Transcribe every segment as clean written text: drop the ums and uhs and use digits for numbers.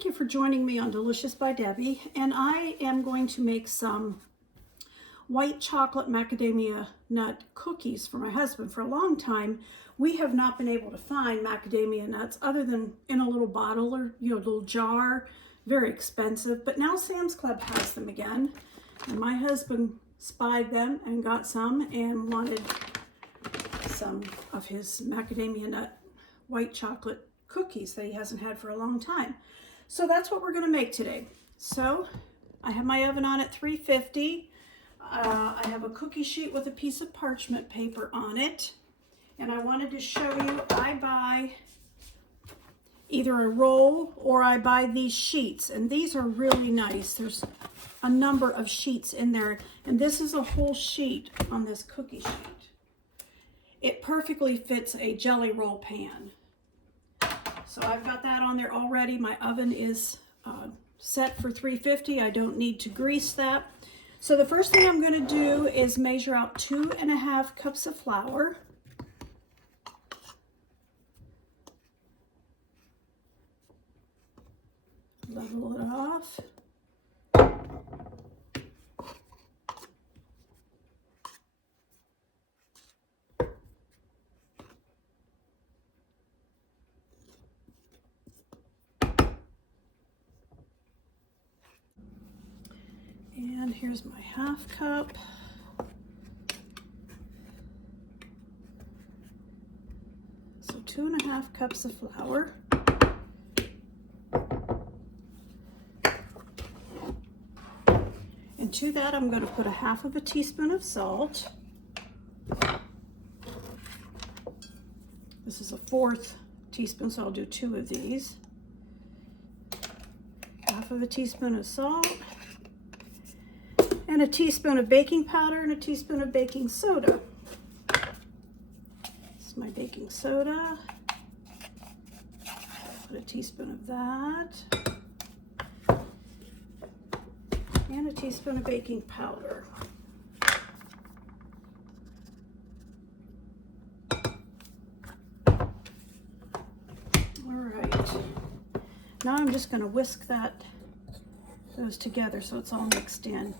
Thank you for joining me on Delicious by Debbie, and I am going to make some white chocolate macadamia nut cookies for my husband. For a long time, we have not been able to find macadamia nuts other than in a little bottle or a little jar, very expensive, but now Sam's Club has them again, and my husband spied them and got some and wanted some of his macadamia nut white chocolate cookies that he hasn't had for a long time. So that's what we're going to make today. So I have my oven on at 350. I have a cookie sheet with a piece of parchment paper on it. And I wanted to show you, I buy either a roll or I buy these sheets. And these are really nice. There's a number of sheets in there. And this is a whole sheet on this cookie sheet. It perfectly fits a jelly roll pan. So I've got that on there already. My oven is set for 350. I don't need to grease that. So the first thing I'm going to do is measure out 2.5 cups of flour. Level it off. And here's my 1/2 cup. So 2.5 cups of flour. And to that, I'm going to put 1/2 teaspoon of salt. This is a 1/4 teaspoon, so I'll do 2 of these. 1/2 teaspoon of salt. And a teaspoon of baking powder and a teaspoon of baking soda. This is my baking soda. Put a teaspoon of that. And a teaspoon of baking powder. All right. Now I'm just going to whisk those together so it's all mixed in.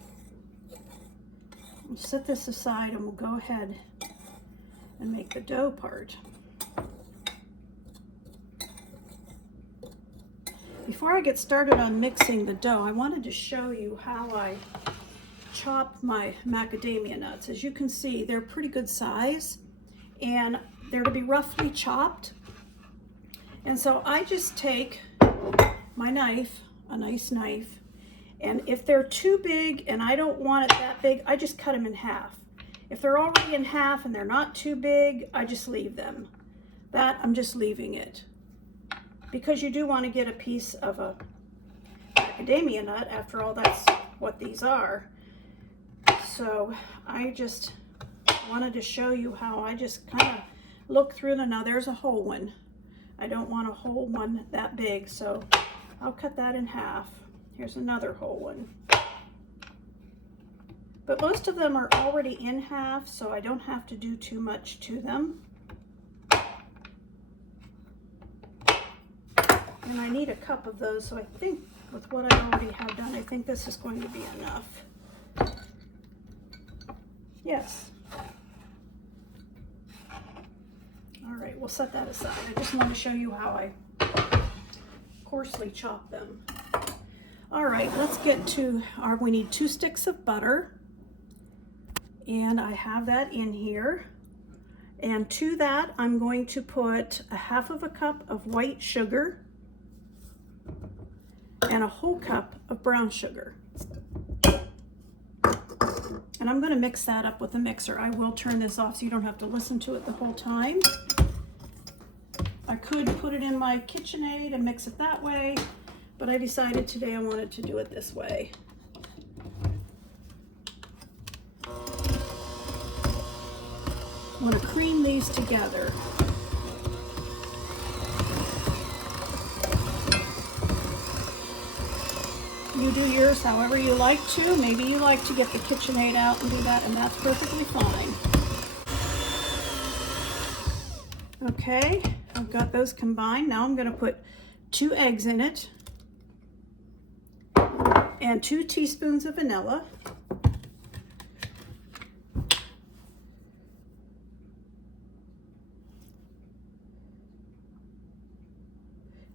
We'll set this aside and we'll go ahead and make the dough part. Before I get started on mixing the dough, I wanted to show you how I chop my macadamia nuts. As you can see, they're pretty good size and they're to be roughly chopped. And so I just take my knife, a nice knife, and if they're too big and I don't want it that big, I just cut them in half. If they're already in half and they're not too big, I just leave them. That, I'm just leaving it. Because you do want to get a piece of a macadamia nut. After all, that's what these are. So I just wanted to show you how I just kind of look through them. Now there's a whole one. I don't want a whole one that big, so I'll cut that in half. Here's another whole one. But most of them are already in half, so I don't have to do too much to them. And I need a cup of those, so I think with what I already have done, I think this is going to be enough. Yes. All right, we'll set that aside. I just want to show you how I coarsely chop them. All right, let's get to we need 2 sticks of butter. And I have that in here. And to that, I'm going to put 1/2 cup of white sugar and a whole cup of brown sugar. And I'm going to mix that up with the mixer. I will turn this off so you don't have to listen to it the whole time. I could put it in my KitchenAid and mix it that way, but I decided today I wanted to do it this way. I want to cream these together. You do yours however you like to. Maybe you like to get the KitchenAid out and do that, and that's perfectly fine. Okay, I've got those combined. Now I'm going to put 2 eggs in it. and 2 teaspoons of vanilla.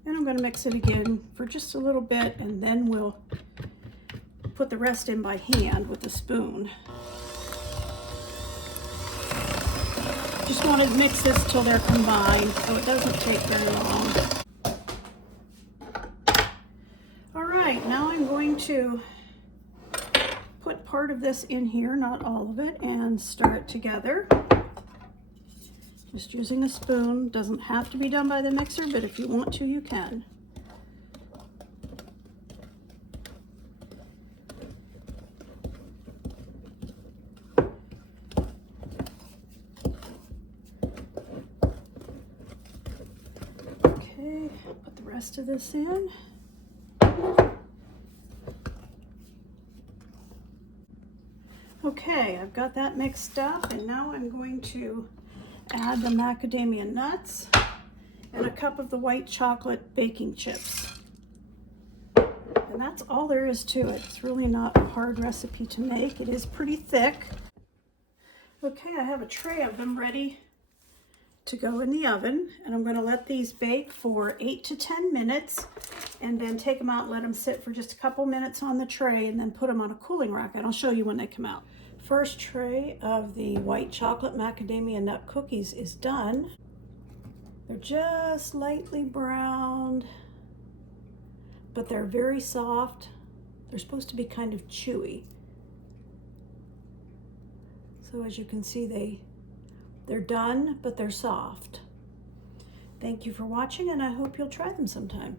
And I'm going to mix it again for just a little bit, and then we'll put the rest in by hand with a spoon. Just want to mix this till they're combined, so it doesn't take very long. All right, now I'm going to put part of this in here, not all of it, and stir it together. Just using a spoon. Doesn't have to be done by the mixer, but if you want to, you can. Okay, put the rest of this in. Okay, I've got that mixed up, and now I'm going to add the macadamia nuts and a cup of the white chocolate baking chips. And that's all there is to it. It's really not a hard recipe to make. It is pretty thick. Okay, I have a tray of them ready to go in the oven, and I'm going to let these bake for 8 to 10 minutes and then take them out and let them sit for just a couple minutes on the tray, and then put them on a cooling rack, and I'll show you when they come out. First tray of the white chocolate macadamia nut cookies is done. They're just lightly browned, but they're very soft. They're supposed to be kind of chewy. So as you can see, they're done, but they're soft. Thank you for watching, and I hope you'll try them sometime.